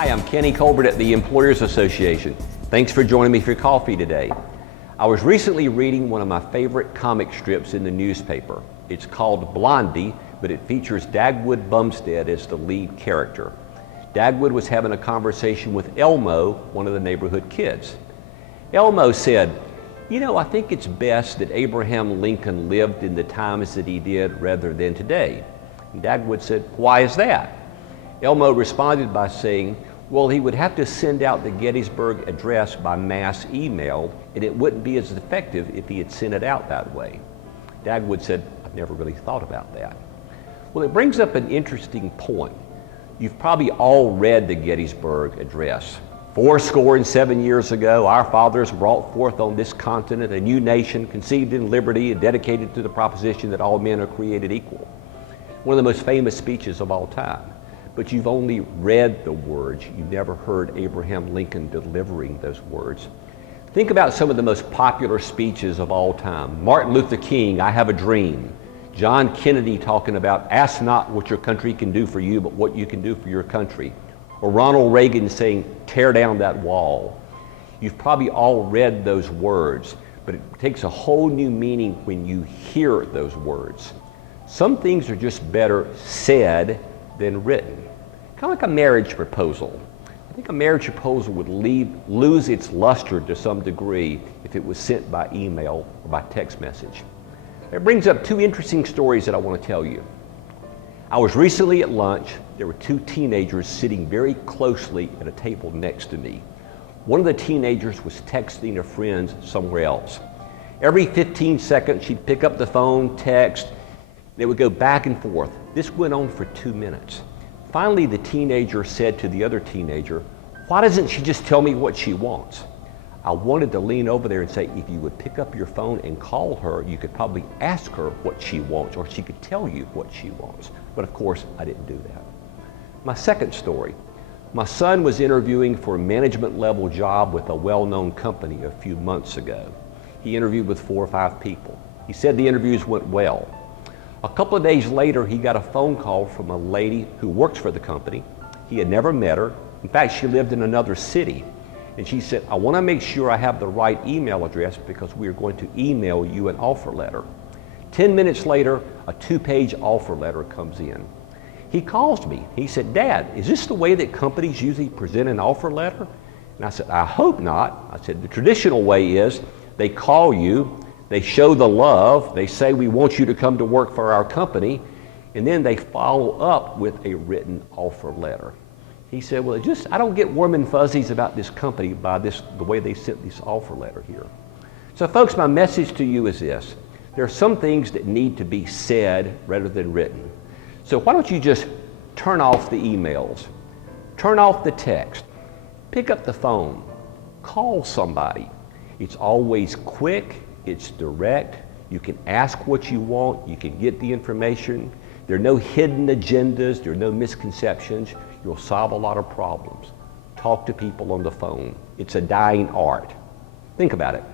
Hi, I'm Kenny Colbert at the Employers Association. Thanks for joining me for coffee today. I was recently reading one of my favorite comic strips in the newspaper. It's called Blondie, but it features Dagwood Bumstead as the lead character. Dagwood was having a conversation with Elmo, one of the neighborhood kids. Elmo said, I think it's best that Abraham Lincoln lived in the times that he did rather than today. And Dagwood said, why is that? Elmo responded by saying, well, he would have to send out the Gettysburg Address by mass email, and it wouldn't be as effective if he had sent it out that way. Dagwood said, I've never really thought about that. Well, it brings up an interesting point. You've probably all read the Gettysburg Address. 7 years ago, our fathers brought forth on this continent a new nation conceived in liberty and dedicated to the proposition that all men are created equal. One of the most famous speeches of all time. But you've only read the words. You've never heard Abraham Lincoln delivering those words. Think about some of the most popular speeches of all time. Martin Luther King, I Have a Dream. John Kennedy talking about, ask not what your country can do for you, but what you can do for your country. Or Ronald Reagan saying, tear down that wall. You've probably all read those words, but it takes a whole new meaning when you hear those words. Some things are just better said than written. Kind of like a marriage proposal. I think a marriage proposal would lose its luster to some degree if it was sent by email or by text message. It brings up two interesting stories that I want to tell you. I was recently at lunch. There were two teenagers sitting very closely at a table next to me. One of the teenagers was texting a friend somewhere else. Every 15 seconds, she'd pick up the phone, text. They would go back and forth. This went on for 2 minutes. Finally, the teenager said to the other teenager, why doesn't she just tell me what she wants? I wanted to lean over there and say, if you would pick up your phone and call her, you could probably ask her what she wants, or she could tell you what she wants. But of course, I didn't do that. My second story, my son was interviewing for a management level job with a well-known company a few months ago. He interviewed with 4 or 5 people. He said the interviews went well. A couple of days later, he got a phone call from a lady who works for the company. He had never met her. In fact, she lived in another city. And she said, I want to make sure I have the right email address because we are going to email you an offer letter. 10 minutes later, a 2-page offer letter comes in. He calls me. He said, Dad, is this the way that companies usually present an offer letter? And I said, I hope not. I said, the traditional way is they call you, they show the love, they say we want you to come to work for our company, and then they follow up with a written offer letter. He said, well, I don't get warm and fuzzies about this company by the way they sent this offer letter here. So folks, my message to you is this. There are some things that need to be said rather than written. So why don't you just turn off the emails, turn off the text, pick up the phone, call somebody. It's always quick, it's direct, you can ask what you want, you can get the information. There are no hidden agendas, there are no misconceptions. You'll solve a lot of problems. Talk to people on the phone. It's a dying art. Think about it.